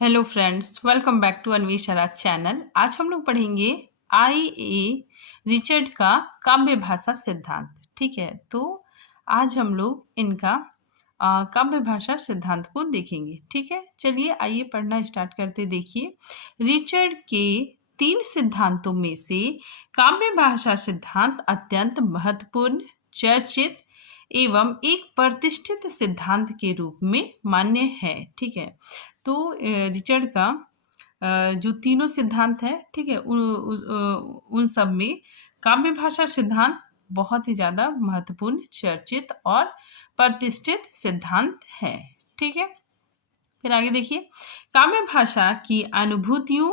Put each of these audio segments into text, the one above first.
Hello friends, welcome back to Anveshana channel. आज हम लोग पढ़ेंगे आई.ए. रिचर्ड का काव्य भाषा सिद्धांत। ठीक है, तो आज हम लोग इनका काव्य भाषा सिद्धांत को देखेंगे। ठीक है, चलिए आइए पढ़ना स्टार्ट करते। देखिए, रिचर्ड के 3 सिद्धांतों में से काव्य भाषा सिद्धांत अत्यंत महत्वपूर्ण, चर्चित एवं एक प्रतिष्ठित सिद्धांत के रूप में मान्य है। ठीक है, तो रिचर्ड का जो तीनों सिद्धांत है, ठीक है, उन सब में काव्य भाषा सिद्धांत बहुत ही ज़्यादा महत्वपूर्ण, चर्चित और प्रतिष्ठित सिद्धांत है। ठीक है, फिर आगे देखिए, काव्य भाषा की अनुभूतियों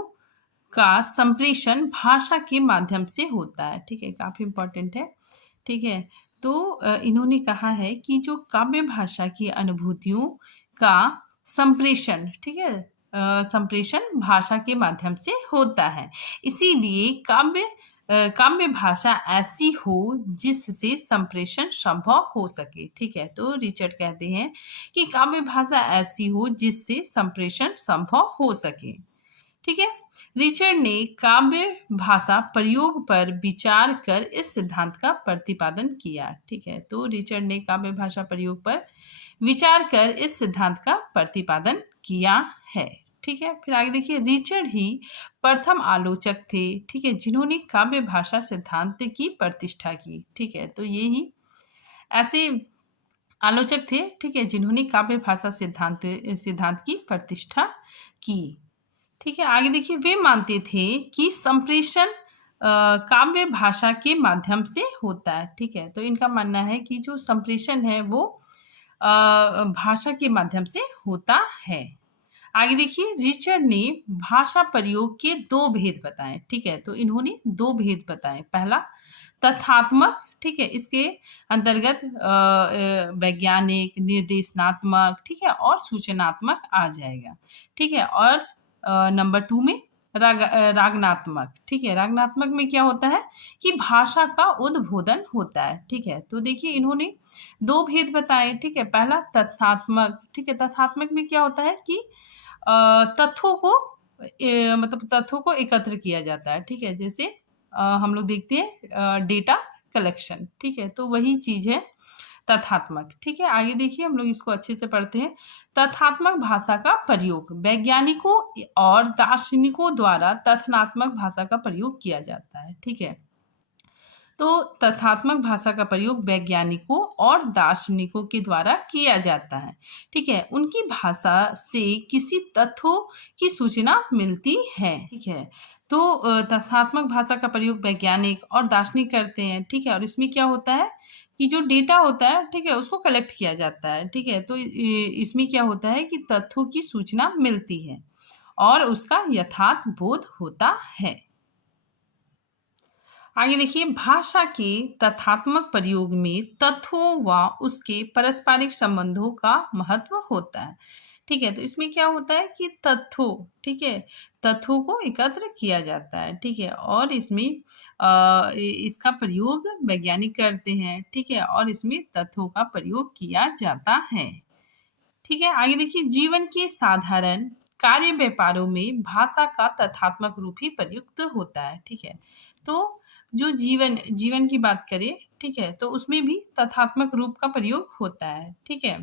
का संप्रेषण भाषा के माध्यम से होता है। ठीक है, काफ़ी इम्पोर्टेंट है। ठीक है, तो इन्होंने कहा है कि जो काव्य भाषा की अनुभूतियों का संप्रेषण, ठीक है, संप्रेषण भाषा के माध्यम से होता है। इसीलिए काव्य भाषा ऐसी हो जिससे संप्रेषण संभव हो सके। ठीक है, तो रिचर्ड कहते हैं कि काव्य भाषा ऐसी हो जिससे संप्रेषण संभव हो सके। ठीक है, रिचर्ड ने काव्य भाषा प्रयोग पर विचार कर इस सिद्धांत का प्रतिपादन किया। ठीक है, तो रिचर्ड ने काव्य भाषा प्रयोग पर विचार कर इस सिद्धांत का प्रतिपादन किया है। ठीक है, फिर आगे देखिए, रिचर्ड ही प्रथम आलोचक थे, ठीक है, जिन्होंने काव्य भाषा सिद्धांत की प्रतिष्ठा की। ठीक है, तो ये ही ऐसे आलोचक थे, ठीक है, जिन्होंने काव्य भाषा सिद्धांत की प्रतिष्ठा की। ठीक है, आगे देखिए, वे मानते थे कि संप्रेषण काव्य भाषा के माध्यम से होता है। ठीक है, तो इनका मानना है कि जो संप्रेषण है वो भाषा के माध्यम से होता है। आगे देखिए, रिचर्ड ने भाषा प्रयोग के 2 भेद बताए। ठीक है, तो इन्होंने 2 भेद बताए। पहला तथ्यात्मक, ठीक है, इसके अंतर्गत वैज्ञानिक, निर्देशनात्मक, ठीक है, और सूचनात्मक आ जाएगा। ठीक है, और नंबर 2 में रागनात्मक। ठीक है, रागनात्मक में क्या होता है कि भाषा का उद्बोधन होता है। ठीक है, तो देखिए इन्होंने 2 भेद बताए। ठीक है, पहला तथ्यात्मक। ठीक है, तथ्यात्मक में क्या होता है कि तथ्यों को मतलब तथ्यों को एकत्र किया जाता है। ठीक है, जैसे हम लोग देखते हैं डेटा कलेक्शन। ठीक है, तो वही चीज है तथ्यात्मक। ठीक है, आगे देखिए, हम लोग इसको अच्छे से पढ़ते हैं। तथ्यात्मक भाषा का प्रयोग वैज्ञानिकों और दार्शनिकों द्वारा तथ्यात्मक भाषा का प्रयोग किया जाता है। ठीक है, तो तथ्यात्मक भाषा का प्रयोग वैज्ञानिकों और दार्शनिकों के द्वारा किया जाता है। ठीक है, उनकी भाषा से किसी तथ्यों की सूचना मिलती है। ठीक है, तो तथ्यात्मक भाषा का प्रयोग वैज्ञानिक और दार्शनिक करते हैं। ठीक है, और इसमें क्या होता है कि जो डेटा होता है, ठीक है, उसको कलेक्ट किया जाता है। ठीक है, तो इसमें क्या होता है कि तथ्यों की सूचना मिलती है और उसका यथार्थ बोध होता है। आगे देखिए, भाषा के तथ्यात्मक प्रयोग में तथ्यों व उसके पारस्परिक संबंधों का महत्व होता है। ठीक है, तो इसमें क्या होता है कि तथ्यों, ठीक है, तथ्यों को एकत्र किया जाता है। ठीक है, और इसमें इसका प्रयोग वैज्ञानिक करते हैं। ठीक है, और इसमें तथ्यों का प्रयोग किया जाता है। ठीक है, आगे देखिए, जीवन के साधारण कार्य व्यापारों में भाषा का तथ्यात्मक रूप ही प्रयुक्त होता है। ठीक है, तो जो जीवन की बात करें, ठीक है, तो उसमें भी तथ्यात्मक रूप का प्रयोग होता है। ठीक है,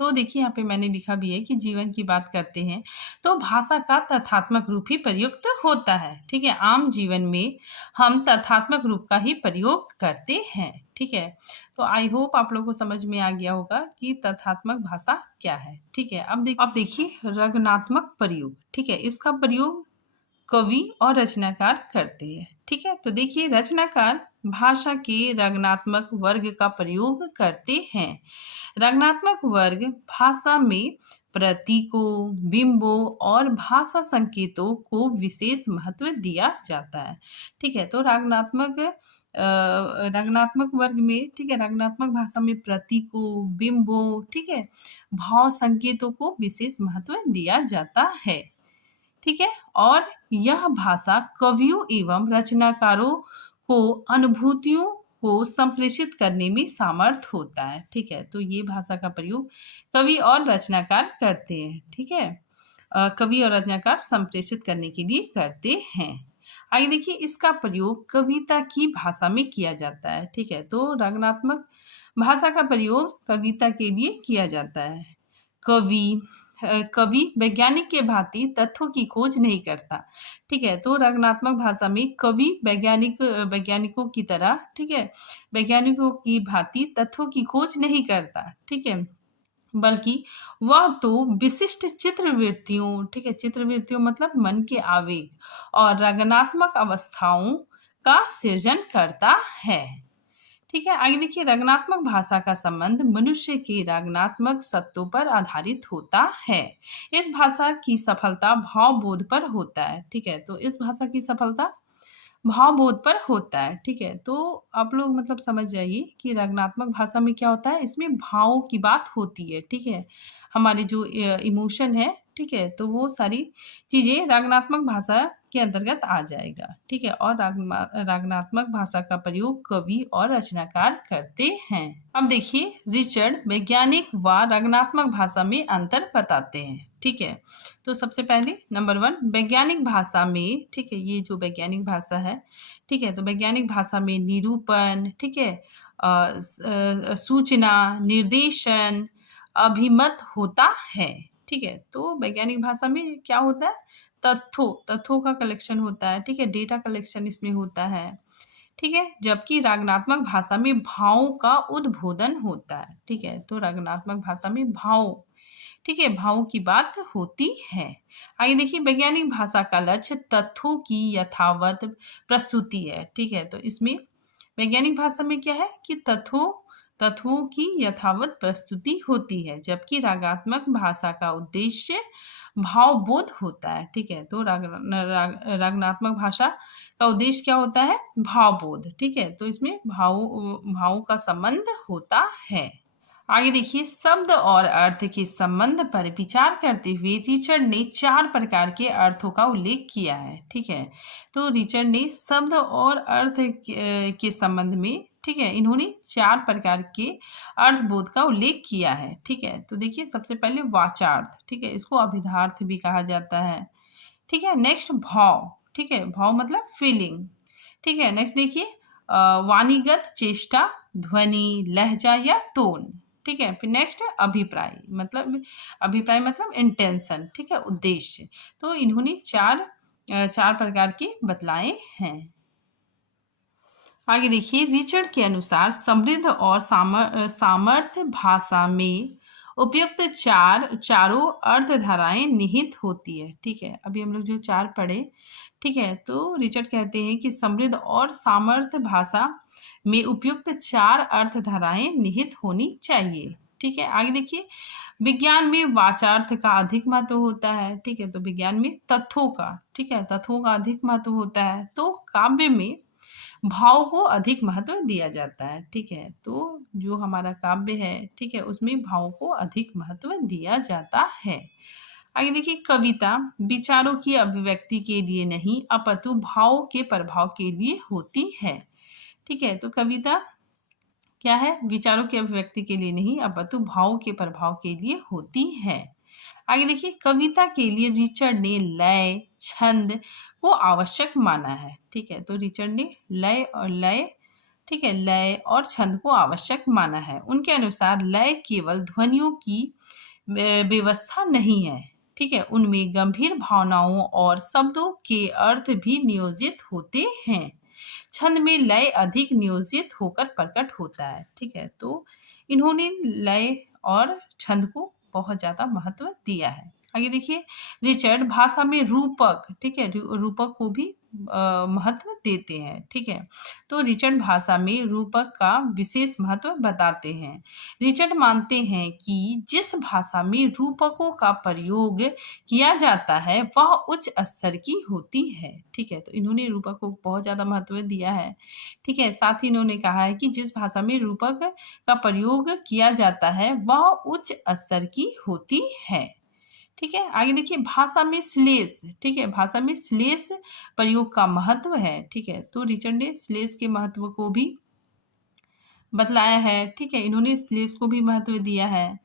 तो देखिए यहाँ पे मैंने लिखा भी है कि जीवन की बात करते हैं तो भाषा का तथ्यात्मक रूप ही प्रयुक्त होता है। ठीक है, आम जीवन में हम तथ्यात्मक रूप का ही प्रयोग करते हैं। ठीक है, तो आई होप आप लोगों को समझ में आ गया होगा कि तथ्यात्मक भाषा क्या है। ठीक है, अब देखिए रचनात्मक प्रयोग। ठीक है, इसका प्रयोग कवि और रचनाकार करते हैं। ठीक है, तो देखिए, रचनाकार भाषा के रचनात्मक वर्ग का प्रयोग करते हैं। रचनात्मक वर्ग भाषा में प्रतीकों, बिंबों और भाषा संकेतों को विशेष महत्व दिया जाता है। ठीक है, तो रचनात्मक वर्ग में, ठीक है, रचनात्मक भाषा में प्रतीकों, बिंबों, ठीक है, भाव संकेतों को विशेष महत्व दिया जाता है। ठीक है, और यह भाषा कवियों एवं रचनाकारों को अनुभूतियों को संप्रेषित करने में सामर्थ होता है। ठीक है, तो ये भाषा का प्रयोग कवि और रचनाकार करते हैं। ठीक है, कवि और रचनाकार संप्रेषित करने के लिए करते हैं। आगे देखिए, इसका प्रयोग कविता की भाषा में किया जाता है। ठीक है, तो रचनात्मक भाषा का प्रयोग कविता के लिए किया जाता है। कवि वैज्ञानिक के भांति तथ्यों की खोज नहीं करता। ठीक है, तो रचनात्मक भाषा में कवि वैज्ञानिकों की तरह, ठीक है, वैज्ञानिकों की भांति तथ्यों की खोज नहीं करता। ठीक है, बल्कि वह तो विशिष्ट चित्रवृत्तियों, ठीक है, चित्रवृत्तियों मतलब मन के आवेग और रचनात्मक अवस्थाओं का सृजन करता है। ठीक है, आगे देखिए, रचनात्मक भाषा का संबंध मनुष्य के रचनात्मक सत्तों पर आधारित होता है। इस भाषा की सफलता भावबोध पर होता है। ठीक है, तो इस भाषा की सफलता भावबोध पर होता है। ठीक है, तो आप लोग मतलब समझ जाइए कि रचनात्मक भाषा में क्या होता है, इसमें भावों की बात होती है। ठीक है, हमारे जो इमोशन है, ठीक है, तो वो सारी चीजें रचनात्मक भाषा के अंतर्गत आ जाएगा। ठीक है, और रचनात्मक भाषा का प्रयोग कवि और रचनाकार करते हैं। अब देखिए, रिचर्ड वैज्ञानिक व रचनात्मक भाषा में अंतर बताते हैं। ठीक है, तो सबसे पहले नंबर 1, वैज्ञानिक भाषा में, ठीक है, ये जो वैज्ञानिक भाषा है, ठीक है, तो वैज्ञानिक भाषा में निरूपण, ठीक है, सूचना, निर्देशन, अभिमत होता है। ठीक है, तो वैज्ञानिक भाषा में क्या होता है, तथ्यों का कलेक्शन होता है। ठीक है, डेटा कलेक्शन इसमें होता है। ठीक है, जबकि रचनात्मक भाषा में भावों का उद्बोधन होता है। ठीक है, तो रचनात्मक भाषा में भाव, ठीक है, भावों की बात होती है। आगे देखिए, वैज्ञानिक भाषा का लक्ष्य तथ्यों की यथावत प्रस्तुति है। ठीक है, तो इसमें वैज्ञानिक भाषा में क्या है कि तथ्यों की यथावत प्रस्तुति होती है, जबकि रागात्मक भाषा का उद्देश्य भावबोध होता है। ठीक है, तो रागात्मक भाषा का उद्देश्य क्या होता है, भावबोध। ठीक है, तो इसमें भावों का संबंध होता है। आगे देखिए, शब्द और अर्थ के संबंध पर विचार करते हुए रिचर्ड ने 4 प्रकार के अर्थों का उल्लेख किया है। ठीक है, तो रिचर्ड ने शब्द और अर्थ के संबंध में, ठीक है, इन्होंने 4 प्रकार के अर्थबोध का उल्लेख किया है। ठीक है, तो देखिए, सबसे पहले वाचार्थ, ठीक है, इसको अभिधार्थ भी कहा जाता है। ठीक है, नेक्स्ट भाव, ठीक है, भाव मतलब फीलिंग। ठीक है, नेक्स्ट देखिए, वाणीगत चेष्टा, ध्वनि, लहजा या टोन। ठीक है, फिर नेक्स्ट अभिप्राय मतलब इंटेंशन, ठीक है, उद्देश्य। तो इन्होंने चार प्रकार के बतलाए हैं। आगे देखिए, रिचर्ड के अनुसार समृद्ध और सामर्थ्य भाषा में उपयुक्त चारों अर्थधाराएं निहित होती है। ठीक है, अभी हम लोग जो 4 पढ़े, ठीक है, तो रिचर्ड कहते हैं कि समृद्ध और सामर्थ्य भाषा में उपयुक्त 4 अर्थधाराएं निहित होनी चाहिए। ठीक है, आगे देखिए, विज्ञान में वाचार्थ का अधिक महत्व होता है। ठीक है, तो विज्ञान में तथ्यों का, ठीक है, तथ्यों का अधिक महत्व होता है। तो काव्य में भाव को अधिक महत्व दिया जाता है। ठीक है, तो जो हमारा काव्य है, ठीक है, उसमें भाव को अधिक महत्व दिया जाता है। आगे देखिए, कविता विचारों की अभिव्यक्ति के लिए नहीं अपितु भाव के प्रभाव के लिए होती है। ठीक है, तो कविता क्या है, विचारों की अभिव्यक्ति के लिए नहीं अपितु भाव के प्रभाव के लिए होती है। आगे देखिए, कविता के लिए रिचर्ड ने लय, छंद को आवश्यक माना है। ठीक है, तो रिचर्ड ने लय, ठीक है, लय और छंद को आवश्यक माना है। उनके अनुसार लय केवल ध्वनियों की व्यवस्था नहीं है। ठीक है, उनमें गंभीर भावनाओं और शब्दों के अर्थ भी नियोजित होते हैं। छंद में लय अधिक नियोजित होकर प्रकट होता है। ठीक है, तो इन्होंने लय और छंद को बहुत ज्यादा महत्व दिया है। आगे देखिए, रिचर्ड भाषा में रूपक, ठीक है, रूपक को भी महत्व देते हैं। ठीक है, तो रिचर्ड भाषा में रूपक का विशेष महत्व बताते हैं। रिचर्ड मानते हैं कि जिस भाषा में रूपकों का प्रयोग किया जाता है वह उच्च स्तर की होती है। ठीक है, तो इन्होंने रूपक को बहुत ज्यादा महत्व दिया है। ठीक है, साथ ही इन्होंने कहा है कि जिस भाषा में रूपक का प्रयोग किया जाता है वह उच्च स्तर की होती है। ठीक है, आगे देखिए, भाषा में श्लेष, ठीक है, भाषा में श्लेष प्रयोग का महत्व है। ठीक है, तो रिचर्ड ने श्लेष के महत्व को भी बतलाया है। ठीक है, इन्होंने श्लेष को भी महत्व दिया है।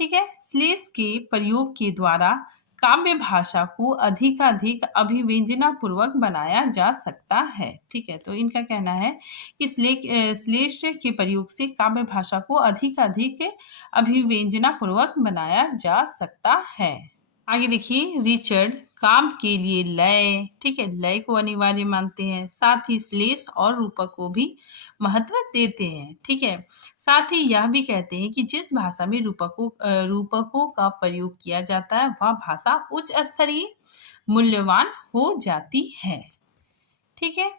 ठीक है, श्लेष के प्रयोग के द्वारा काव्य भाषा को अधिकाधिक अभिव्यंजना पूर्वक बनाया जा सकता है। ठीक है, तो इनका कहना है कि श्लेष के प्रयोग से काव्य भाषा को अधिकाधिक अभिव्यंजना पूर्वक बनाया जा सकता है। आगे देखिए, रिचर्ड काम के लिए लय, ठीक है, लय को अनिवार्य मानते हैं, साथ ही श्लेष और रूपक को भी महत्व देते हैं। ठीक है, साथ ही यह भी कहते हैं कि जिस भाषा में रूपकों का प्रयोग किया जाता है वह भाषा उच्च स्तरीय मूल्यवान हो जाती है। ठीक है,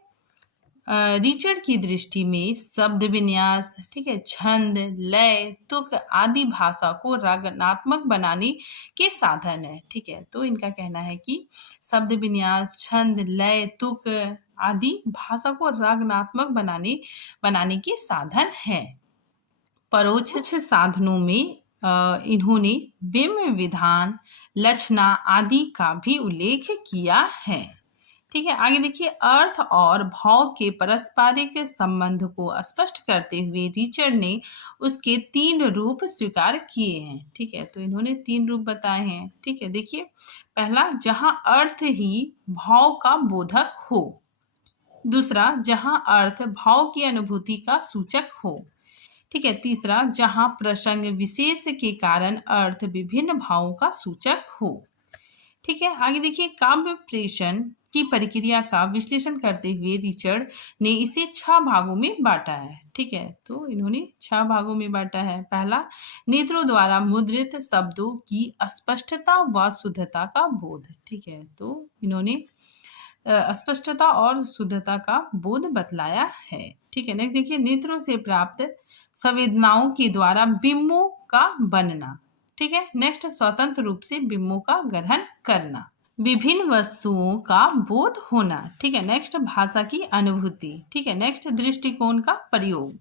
रिचर्ड की दृष्टि में शब्द विन्यास, ठीक है, छंद, लय, तुक आदि भाषा को रागनात्मक बनाने के साधन है। ठीक है, तो इनका कहना है कि शब्द विन्यास, छंद, लय, तुक आदि भाषा को रागनात्मक बनाने के साधन है। परोक्ष साधनों में इन्होंने बिंब विधान, लक्षणा आदि का भी उल्लेख किया है। ठीक है, आगे देखिए, अर्थ और भाव के पारस्परिक संबंध को स्पष्ट करते हुए रिचर्ड ने उसके 3 रूप स्वीकार किए हैं। ठीक है, तो इन्होंने 3 रूप बताए हैं। ठीक है, देखिए, पहला, जहां अर्थ ही भाव का बोधक हो। दूसरा, जहां अर्थ भाव की अनुभूति का सूचक हो। ठीक है, तीसरा, जहां प्रसंग विशेष के कारण अर्थ विभिन्न भावों का सूचक हो। ठीक है, आगे देखिए, काव्य प्रेषण की प्रक्रिया का विश्लेषण करते हुए रिचर्ड ने इसे 6 भागों में बांटा है। ठीक है, तो इन्होंने 6 भागों में बांटा है। पहला, नेत्रों द्वारा मुद्रित शब्दों की स्पष्टता व शुद्धता का बोध। ठीक है, तो इन्होंने स्पष्टता और शुद्धता का बोध बतलाया है। ठीक है, नेक्स्ट देखिए, नेत्रों से प्राप्त संवेदनाओं के द्वारा बिंबों का बनना। ठीक है, नेक्स्ट, स्वतंत्र रूप से बिंबों का ग्रहण करना, विभिन्न वस्तुओं का बोध होना। ठीक है, नेक्स्ट, भाषा की अनुभूति। ठीक है, नेक्स्ट, दृष्टिकोण का प्रयोग।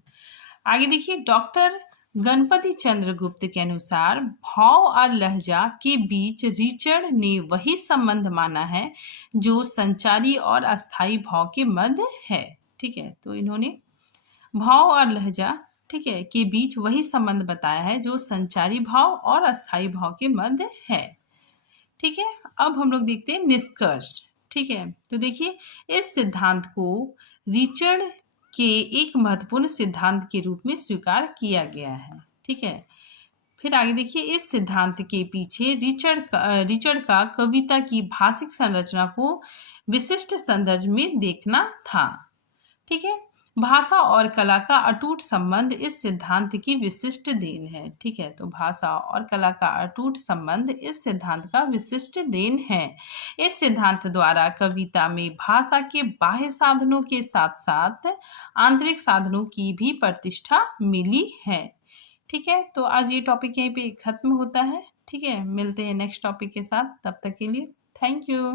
आगे देखिए, डॉक्टर गणपति चंद्र गुप्त के अनुसार भाव और लहजा के बीच रिचर्ड ने वही संबंध माना है जो संचारी और अस्थायी भाव के मध्य है। ठीक है, तो इन्होंने भाव और लहजा, ठीक है, के बीच वही संबंध बताया है जो संचारी भाव और अस्थायी भाव के मध्य है। ठीक है, अब हम लोग देखते हैं निष्कर्ष। ठीक है, तो देखिए, इस सिद्धांत को रिचर्ड के एक महत्वपूर्ण सिद्धांत के रूप में स्वीकार किया गया है। ठीक है, फिर आगे देखिए, इस सिद्धांत के पीछे रिचर्ड का कविता की भाषिक संरचना को विशिष्ट संदर्भ में देखना था। ठीक है, भाषा और कला का अटूट संबंध इस सिद्धांत की विशिष्ट देन है। ठीक है, तो भाषा और कला का अटूट संबंध इस सिद्धांत का विशिष्ट देन है। इस सिद्धांत द्वारा कविता में भाषा के बाह्य साधनों के साथ साथ आंतरिक साधनों की भी प्रतिष्ठा मिली है। ठीक है, तो आज ये टॉपिक यहीं पे खत्म होता है। ठीक है, मिलते हैं नेक्स्ट टॉपिक के साथ, तब तक के लिए थैंक यू।